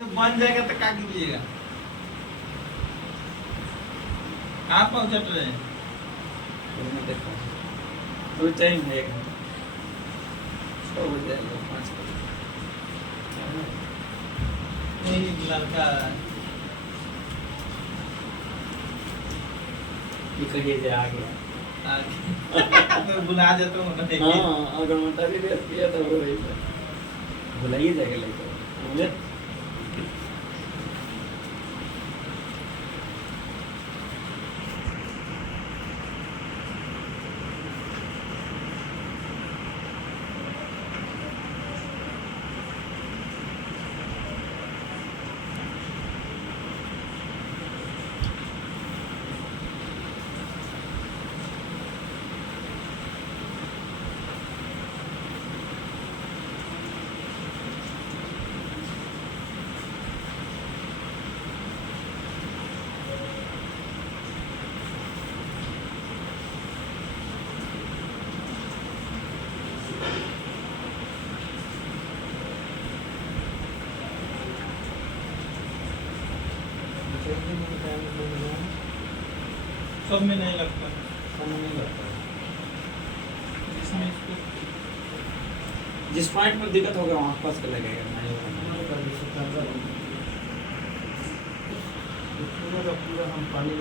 बन जाएगा तो क्या कीजिएगा? कहाँ पहुँच रहे हैं? देखो दो टाइम है, 6 बजे 5 बजे यही लड़का ये कहिए जे आ गया। आगे तो बुला जाता हूँ ना। हाँ अगर मोटा भी दे दिया तो वो वही बुलाइए जाएगा लेकर मुझे। सब में नहीं लगता। नहीं लगता जिसमें इसको जिस पॉइंट में दिक्कत होगा वहाँ पास के लगेगा नहीं होगा। पूरा हम पानी